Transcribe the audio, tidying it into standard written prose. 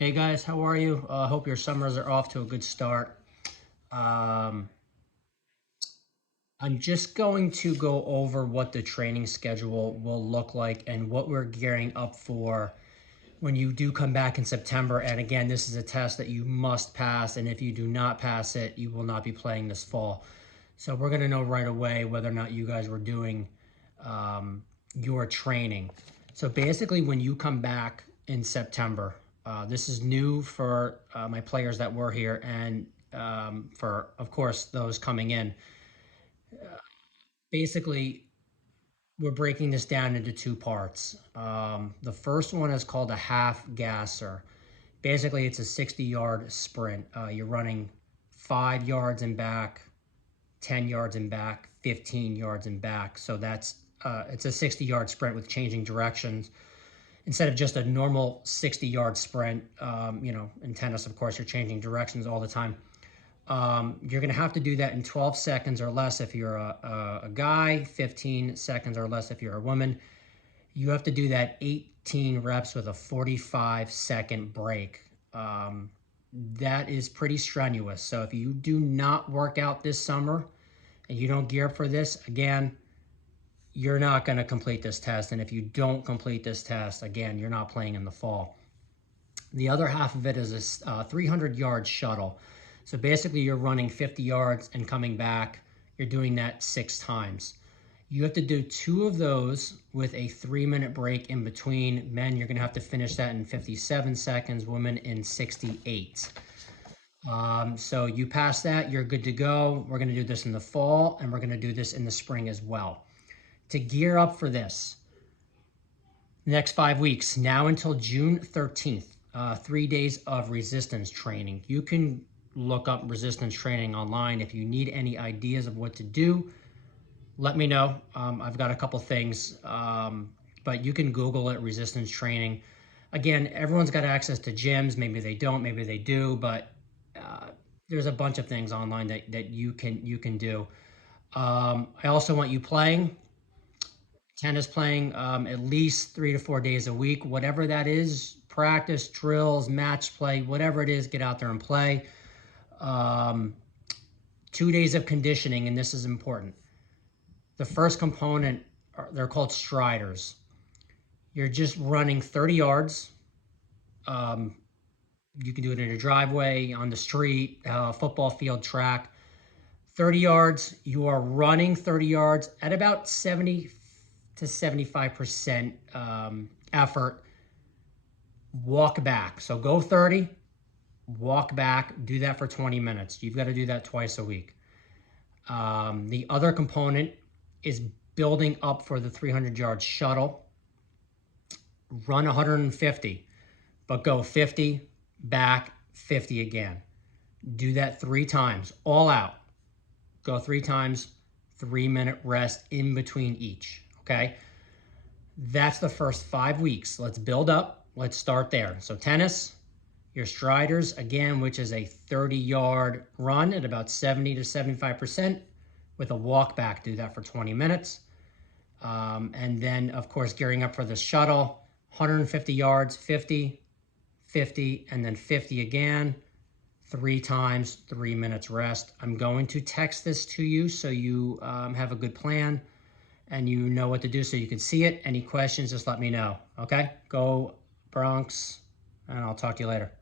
Hey guys, how are you? Hope your summers are off to a good start. Um, I'm just going to go over what the training schedule will look like and what we're gearing up for when you do come back in September. And again, this is a test that you must pass, and if you do not pass it, you will not be playing this fall. So we're going to know right away whether or not you guys were doing your training. So basically, when you come back in September, this is new for my players that were here and for, of course, those coming in. Basically, we're breaking this down into two parts. The first one is called a half gasser. Basically, it's a 60-yard sprint. You're running 5 yards and back, 10 yards and back, 15 yards and back. So that's it's a 60-yard sprint with changing directions instead of just a normal 60-yard sprint. In tennis, of course, you're changing directions all the time. You're going to have to do that in 12 seconds or less if you're a guy, 15 seconds or less if you're a woman. You have to do that 18 reps with a 45-second break. That is pretty strenuous. So if you do not work out this summer and you don't gear up for this, again, you're not going to complete this test. And if you don't complete this test, again, you're not playing in the fall. The other half of it is a 300-yard shuttle. So basically, you're running 50 yards and coming back. You're doing that 6 times. You have to do 2 of those with a 3-minute break in between. Men, you're going to have to finish that in 57 seconds. Women in 68. So you pass that, you're good to go. We're going to do this in the fall, and we're going to do this in the spring as well. To gear up for this, the next 5 weeks, now until June 13th, 3 days of resistance training. You can look up resistance training online. If you need any ideas of what to do, let me know. I've got a couple things, but you can Google it, resistance training. Again, everyone's got access to gyms. Maybe they don't, maybe they do, but there's a bunch of things online that you can do. I also want you playing. Tennis playing at least 3 to 4 days a week, whatever that is, practice, drills, match play, whatever it is, get out there and play. 2 days of conditioning, and this is important. The first component, they're called striders. You're just running 30 yards. You can do it in a driveway, on the street, football field, track. 30 yards, you are running 30 yards at about 70 to 75% effort. Walk back. So go 30, walk back, do that for 20 minutes. You've got to do that twice a week. The other component is building up for the 300-yard shuttle. Run 150, but go 50, back, 50 again. Do that 3 times, all out. Go 3 times, 3-minute rest in between each. Okay, that's the first 5 weeks. Let's build up. Let's start there. So tennis, your striders, again, which is a 30-yard run at about 70 to 75% with a walk back. Do that for 20 minutes. And then, of course, gearing up for the shuttle, 150 yards, 50, 50, and then 50 again. 3 times, 3 minutes rest. I'm going to text this to you so you have a good plan and you know what to do so you can see it. Any questions, just let me know. Okay? Go Bronx, and I'll talk to you later.